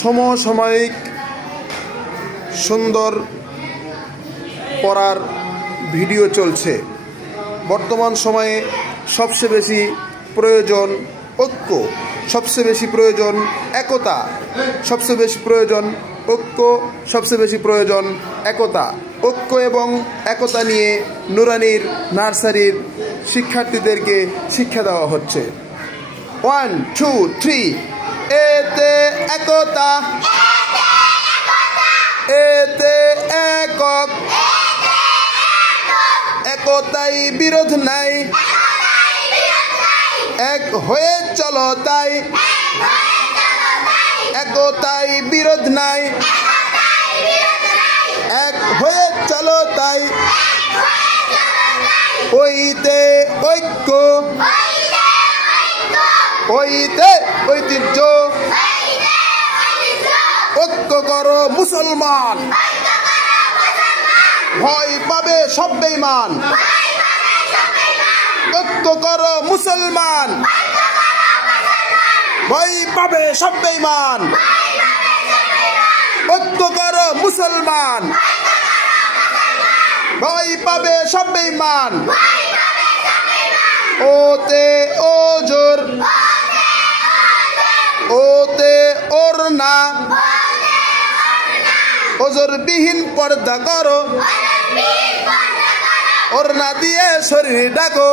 সমসাময়িক সুন্দর পড়ার ভিডিও চলছে। বর্তমান সময়ে সবচেয়ে বেশি প্রয়োজন ঐক্য, সবচেয়ে বেশি প্রয়োজন একতা, সবচেয়ে বেশি প্রয়োজন ঐক্য, সবচেয়ে বেশি প্রয়োজন একতা। ঐক্য এবং একতা নিয়ে নুরানির নার্সারির শিক্ষার্থীদেরকে শিক্ষা দেওয়া হচ্ছে। 1 2 3 এতে একতা, এতে একক, একতাই বিরোধ নাই, এক হয়ে চলো তাই, একতাই বিরোধ নাই, এক হয়ে চলো তাই, ওইতে ঐক্য, ওইতে ঐতিহ্য, ঐক্য করো মুসলমান, ভয় পাবে সব বেঈমান, ঐক্য করো মুসলমান, ভয় পাবে সব বেঈমান, ঐক্য করো মুসলমান, ভয় পাবে সব বেঈমান। ওতে ওজোর, ওতে ওড়না, ওজোর বিহীন পর্দা করো, ওড়না দিয়ে শরীর ঢাকো।